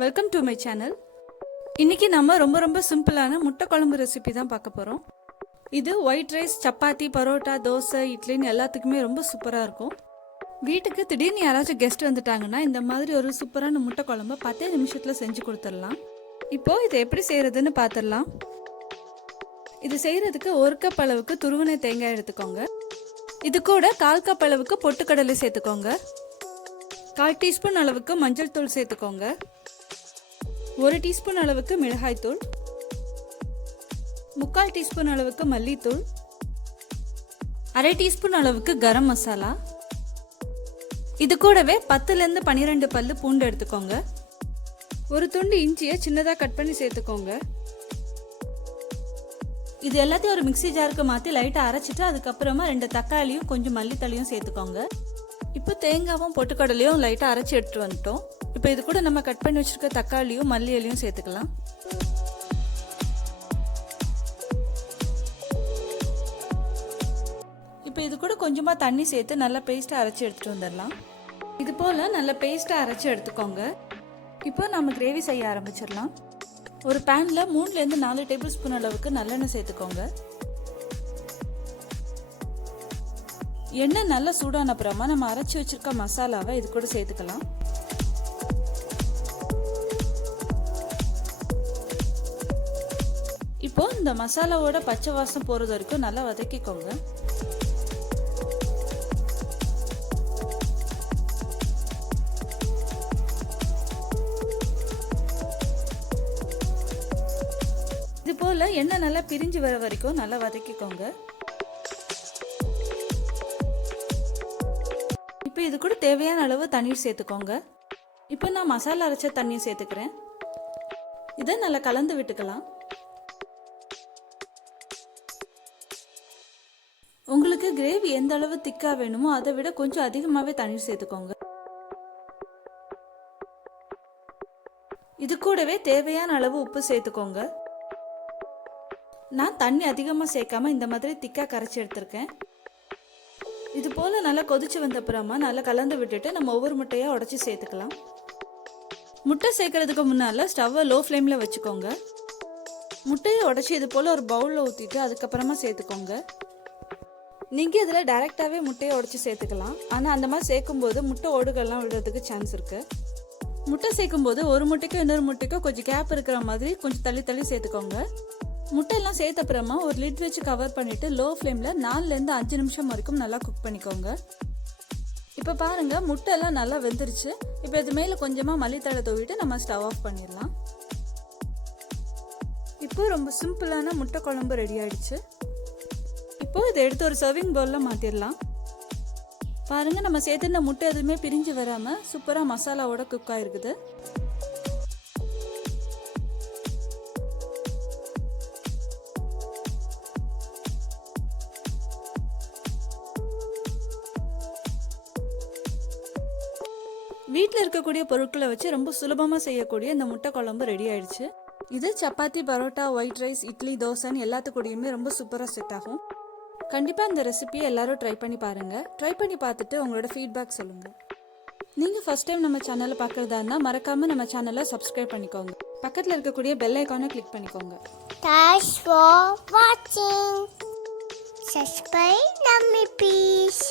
Welcome to my channel. இன்றைக்கி நம்ம ரொம்ப சிம்பிளான முட்டை குழம்பு ரெசிபி தான் பார்க்க போகிறோம். இது ஒயிட் ரைஸ், சப்பாத்தி, பரோட்டா, தோசை, இட்லின்னு எல்லாத்துக்குமே ரொம்ப சூப்பராக இருக்கும். வீட்டுக்கு திடீர்னு யாராச்சும் கெஸ்ட் வந்துட்டாங்கன்னா இந்த மாதிரி ஒரு சூப்பரான முட்டை குழம்பு 10 நிமிஷத்தில் செஞ்சு கொடுத்துடலாம். இப்போது இதை எப்படி செய்கிறதுன்னு பார்த்துடலாம். இது செய்கிறதுக்கு 1 கப் அளவுக்கு துருவனை தேங்காய் எடுத்துக்கோங்க. இது கூட 1/4 கப் அளவுக்கு பொட்டுக்கடலை சேர்த்துக்கோங்க. 1/4 டீஸ்பூன் அளவுக்கு மஞ்சள் தூள் சேர்த்துக்கோங்க. 1 டீஸ்பூன் அளவுக்கு மிளகாய் தூள், 3/4 டீஸ்பூன் அளவுக்கு மல்லித்தூள், 1/2 டீஸ்பூன் அளவுக்கு கரம் மசாலா. இது கூடவே 10லேருந்து 12 பல்லு பூண்டு எடுத்துக்கோங்க. ஒரு துண்டு இஞ்சியை சின்னதாக கட் பண்ணி சேர்த்துக்கோங்க. இது எல்லாத்தையும் ஒரு மிக்ஸி ஜாருக்கு மாற்றி லைட்டாக அரைச்சிட்டு அதுக்கப்புறமா 2 தக்காளியும் கொஞ்சம் மல்லித்தலையும் சேர்த்துக்கோங்க. இப்போ தேங்காவும் பொட்டுக்கடலையும் லைட்டாக அரைச்சி எடுத்துகிட்டு வந்துட்டோம். இப்போ இது கூட நம்ம கட் பண்ணி வச்சுருக்க தக்காளியும் மல்லி இலையும் சேர்த்துக்கலாம். இப்போ இது கூட கொஞ்சமாக தண்ணி சேர்த்து நல்லா பேஸ்ட்டாக அரைச்சி எடுத்துகிட்டு வந்துடலாம். இது போல் நல்லா பேஸ்ட்டாக அரைச்சி எடுத்துக்கோங்க. இப்போ நம்ம கிரேவி செய்ய ஆரம்பிச்சிடலாம். ஒரு பேனில் 3லேருந்து 4 டேபிள் ஸ்பூன் அளவுக்கு நல்லெண்ணெய் சேர்த்துக்கோங்க. எண்ணெய் நல்லா சூடான அப்புறமா நம்ம அரைச்சி வச்சிருக்க மசாலாவை இது கூட சேர்த்துக்கலாம். இப்போ இந்த மசாலாவோட பச்சை வாசம் போறது வரைக்கும் நல்லா வதக்கிக்கோங்க. இது போல எண்ணெய் நல்லா பிரிஞ்சு வர வரைக்கும் நல்லா வதக்கிக்கோங்க. இப்போ இது கூட தேவையான அளவு தண்ணீர் சேர்த்துக்கோங்க. இப்போ நான் மசாலா அரைச்ச தண்ணியை சேர்த்துக்கிறேன். இதை நல்லா கலந்து விட்டுக்கலாம். உங்களுக்கு கிரேவி எந்த அளவு திக்கா வேணுமோ அதை விட கொஞ்சம் அதிகமாகவே தண்ணீர் சேர்த்துக்கோங்க. இது கூடவே தேவையான அளவு உப்பு சேர்த்துக்கோங்க. நான் தண்ணி அதிகமாக சேர்க்காம இந்த மாதிரி திக்கா கரைச்சி எடுத்திருக்கேன். இது போல் நல்லா கொதிச்சு வந்த அப்புறமா நல்லா கலந்து விட்டுட்டு நம்ம ஒவ்வொரு முட்டையாக உடச்சி சேர்த்துக்கலாம். முட்டை சேர்க்கறதுக்கு முன்னால் ஸ்டவ்வை லோ ஃப்ளேமில் வச்சுக்கோங்க. முட்டையை உடச்சி இது போல் ஒரு பவுலில் ஊற்றிட்டு அதுக்கப்புறமா சேர்த்துக்கோங்க. நீங்கள் இதில் டைரெக்டாகவே முட்டையை உடச்சி சேர்த்துக்கலாம். ஆனால் அந்த மாதிரி சேர்க்கும்போது முட்டை ஓடுகள்லாம் விடுறதுக்கு சான்ஸ் இருக்குது. முட்டை சேர்க்கும்போது ஒரு முட்டைக்கும் இன்னொரு முட்டைக்கும் கொஞ்சம் கேப் இருக்கிற மாதிரி கொஞ்சம் தள்ளி சேர்த்துக்கோங்க. முட்டையெல்லாம் சேர்த்த அப்புறமா ஒரு லிட் வச்சு கவர் பண்ணிவிட்டு லோ ஃப்ளேமில் 4லேருந்து 5 நிமிஷம் வரைக்கும் நல்லா குக் பண்ணிக்கோங்க. இப்போ பாருங்கள், முட்டையெல்லாம் நல்லா வெந்துருச்சு. இப்போ இது மேலே கொஞ்சமாக மல்லித்தழை தூவிட்டு நம்ம ஸ்டவ் ஆஃப் பண்ணிடலாம். இப்போ ரொம்ப சிம்பிளான முட்டை குழம்பு ரெடி ஆயிடுச்சு. இப்போ இதை எடுத்து ஒரு சர்விங் பவுலில் மாற்றிடலாம். பாருங்கள், நம்ம சேர்த்துருந்த முட்டை எதுவுமே பிரிஞ்சு வராமல் சூப்பராக மசாலாவோட குக் ஆகிருக்குது. வீட்டில் இருக்கக்கூடிய பொருட்களை வச்சு ரொம்ப சுலபமாக செய்யக்கூடிய இந்த முட்டை குழம்பு ரெடி ஆயிடுச்சு. இது சப்பாத்தி, பரோட்டா, ஒயிட் ரைஸ், இட்லி, தோசைன்னு எல்லாத்துக்கூடையுமே ரொம்ப சூப்பராக செட் ஆகும். கண்டிப்பாக இந்த ரெசிபியை எல்லாரும் ட்ரை பண்ணி பாருங்கள். ட்ரை பண்ணி பார்த்துட்டு உங்களோட ஃபீட்பேக் சொல்லுங்கள். நீங்கள் ஃபர்ஸ்ட் டைம் நம்ம சேனலை பார்க்குறதா இருந்தால் மறக்காமல் நம்ம சேனலை சப்ஸ்கிரைப் பண்ணிக்கோங்க. பக்கத்தில் இருக்கக்கூடிய பெல் ஐக்கானை கிளிக் பண்ணிக்கோங்க. Thanks for watching. Subscribe, please.